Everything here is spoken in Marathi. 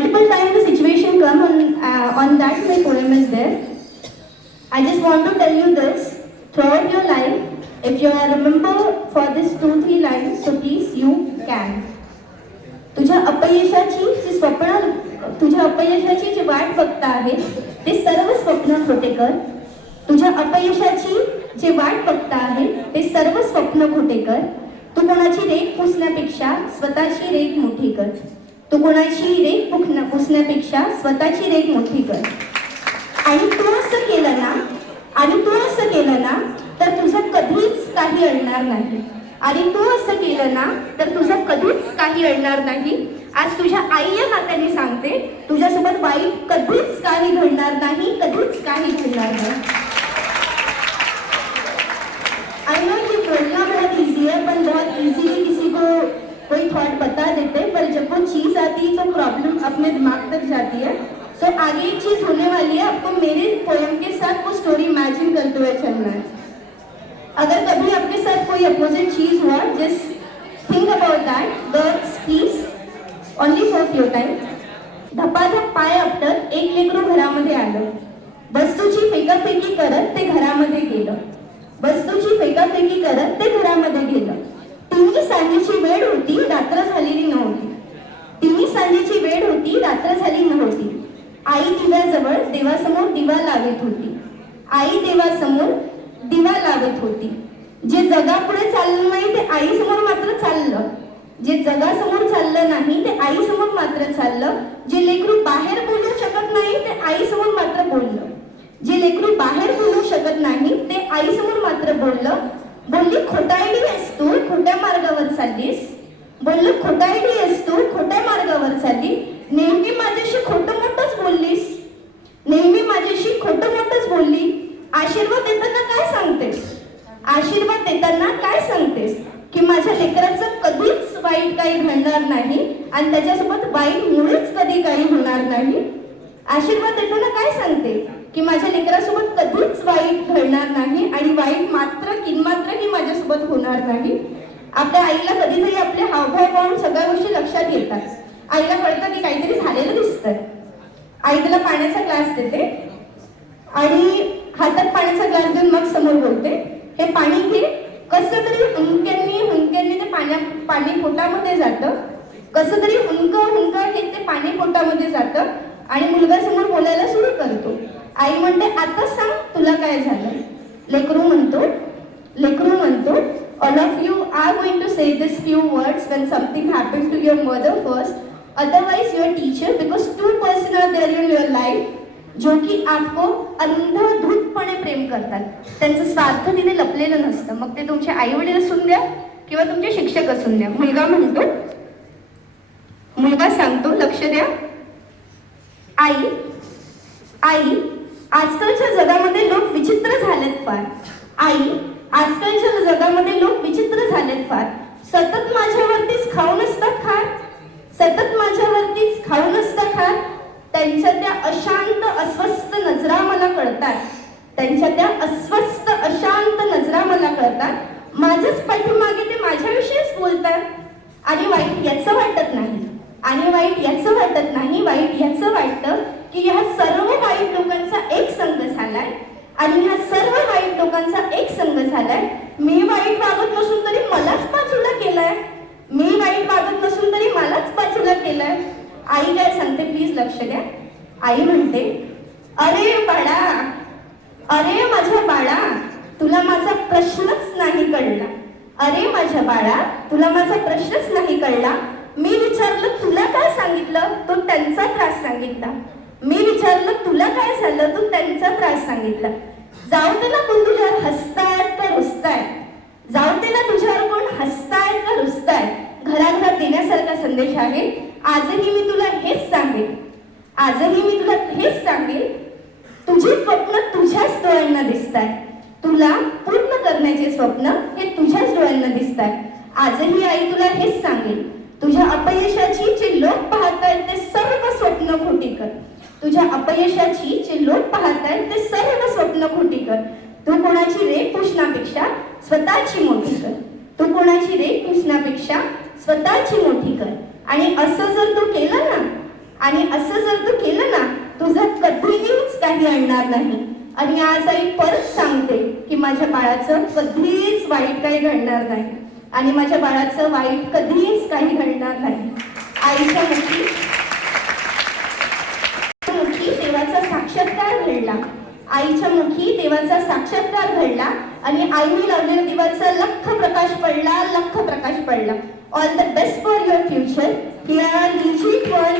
multiple times the situation come on that my poem is there. I just want to tell you this, throughout your life, if you remember for this 2-3 lines, so please you can. तुझ्या अपयशाची जी स्वप्न, तुझ्या अपयशाची जी वाट बघता आहे ते सर्व स्वप्न खोटे कर. तुझ्या अपयशाची जे वाट बघता आहे ते सर्व स्वप्न खोटे कर. तू कोणाची रेख पुसण्यापेक्षा स्वतःची रेख मोठी कर. तू कोणाची रेख पुसण्यापेक्षा स्वतःची रेख मोठी कर. आणि तू असं केलं ना तर तुझं कधीच काही अडणार नाही. आणि तू असं केलं ना तर तुझं कधीच काही अडणार नाही. आज तुझ्या आई या नात्याने सांगते, तुझ्यासोबत वाईट कधीच काही घडणार नाही, कधीच काही घडणार नाही. आई नो ये बोलना बहुत ईजी है, पर बहुत ईजीली किसी को कोई थॉट बता देते, पर जब वो चीज़ आती है तो प्रॉब्लम अपने दिमाग तक जाती है. सो आगे एक चीज़ होने वाली है, आपको मेरे पोएम के साथ वो स्टोरी इमेजिन करते हुए चलना है. अगर कभी आपके साथ कोई अपोजिट चीज़ हुआ, just think about that. Girls please only for few time. धपाधप पाय आपटत एक लेकरू घरामध्ये आलं. वस्तूची फेकाफेकी करत ते घरामध्ये गेलं. वस्तूची फेकाफेकी करत ते घरामध्ये गेलं. तिन्ही सांजेची वेळ होती, रात्र झालेली नव्हती. तिन्ही सांजेची वेळ होती, रात्र झाली नव्हती. आई दिव्याजवळ देवासमोर दिवा लावत होती. आई देवासमोर दिवा लावत होती. जे जगापुढे चाललं नाही ते आईसमोर मात्र चाललं. जे जगासमोर चाललं नाही ते आईसमोर मात्र चाललं. जे लेकरू बाहेर बोलू शकत नाही ते आईसमोर मात्र बोललं. जे लेकरू बाहेर बोलू शकत नाही ते आईसमोर मात्र बोललं. बोलली खोटारडी आहेस तू, खोट्या मार्गावर चाललीस. बोललं खोटारडी आहेस तू, खोट्या मार्गावर चालली. नेहमी माझ्याशी खोटं मोठंच बोललीस. नेहमी माझ्याशी खोटं मोठंच बोलली. आशीर्वाद देताना काय सांगतेस? आशीर्वाद देताना काय सांगतेस? की माझ्या लेकराचं कधीच वाईट काही घडणार नाही आणि त्याच्यासोबत वाईट मुळेच कधी काही होणार नाही. आशीर्वाद देताना काय सांगते? की माझ्या लेकरासोबत कधीच वाईट घडणार नाही आणि वाईट मात्र किंमात्रही माझ्यासोबत होणार नाही. आपल्या आईला कधीतरी आपले हावभाव पाहून सगळ्या गोष्टी लक्षात येतात. आईला कळतं की काहीतरी झालेलं दिसतंय. आई त्याला पाण्याचा ग्लास देते आणि हातात पाण्याचा ग्लास देऊन मग समोर बोलते, हे पाणी घे. कसं तरी हुंक्यांनी ते पाणी पोटामध्ये जातं. कसं तरी हुंक हे ते पाणी पोटामध्ये जातं आणि मुलगा समोर बोलायला सुरू करतो. आई म्हणते, आता सांग तुला काय झालं? लेकरू म्हणतो all of you are going to say this few words when something happened to your mother first, otherwise your teacher, because 2 person are there in your life जो की आपको अंधधूतपणे प्रेम करतात. त्यांचं स्वार्थ तिथे लपलेलं नसतं. मग ते तुमचे आई वडील असून द्या किंवा तुमचे शिक्षक असून द्या. मुलगा सांगतो, लक्ष द्या. आई आजकालच्या जगामध्ये लोक विचित्र झालेत फार. आई आजकालच्या जगामध्ये लोक विचित्र झालेत फार. सतत माझ्यावरतीच खाऊन असतात खार. सतत माझ्यावरतीच खाऊन असतात खार. त्यांच्या त्या अशांत अस्वस्थ नजरा मला कळतात. त्यांच्या त्या अस्वस्थ अशांत नजरा मला कळतात. माझ्याच पाठीमागे ते माझ्याविषयीच बोलतात. आणि वाईट याचं वाटत नाही. वाईट याचं वाटतं की ह्या सर्व वाईट लोकांचा एक संघ झालाय. आणि ह्या सर्व वाईट लोकांचा एक संघ झालाय. मी वाईट वागत नसून तरी मलाच बाजूला केलाय. आई काय सांगते, प्लीज लक्ष द्या. आई म्हणते, अरे माझ्या बाळा, तुला माझा प्रश्नच नाही कळला. अरे माझ्या बाळा, तुला माझा प्रश्नच नाही कळला. मी विचारलं तुला काय सांगितलं, तो त्यांचा त्रास सांगितला. मी विचारलं तुला काय झालं, तू त्यांचा त्रास सांगितला. जाऊ दे ना कोण तुझ्यावर हसतायत का रुसतायत. जाऊ दे ना तुझ्यावर कोण हसतायत का रुसतायत. घराघरात देण्यासारखा संदेश आहे. आजही मी तुला हेच सांगेन. तुझी स्वप्न तुझ्याच डोळ्यांना दिसतात. तुला पूर्ण करण्याचे स्वप्न हे तुझ्याच डोळ्यांना दिसतात. आजही आई तुला हेच सांगेल, तुझ्या अपयशाची जे लोक पाहतायत ते सर्व स्वप्न खोटी कर. तुझ्या अपयशाची जे लोक पाहतायत ते सर्व स्वप्न खोटी कर. तू कोणाची रेख पुसण्यापेक्षा स्वतःची मोठी कर. तू कोणाची रेख पुसण्यापेक्षा स्वतःची मोठी कर. आणि असं जर तू केलं ना, आणि असं जर तू केलं ना, तुझं कधीच काही अडणार नाही. आणि आज आई परत सांगते की माझ्या बाळाचं कधीच वाईट काही घडणार नाही आणि माझ्या बाळाचं वाईट कधीच काही घडणार नाही. आईच्या मुखी देवाचा साक्षात्कार घडला. आईच्या मुखी देवाचा साक्षात्कार घडला आणि आईने लावलेल्या दिवाचा लख प्रकाश पडला, लख प्रकाश पडला. All the best for your future. Here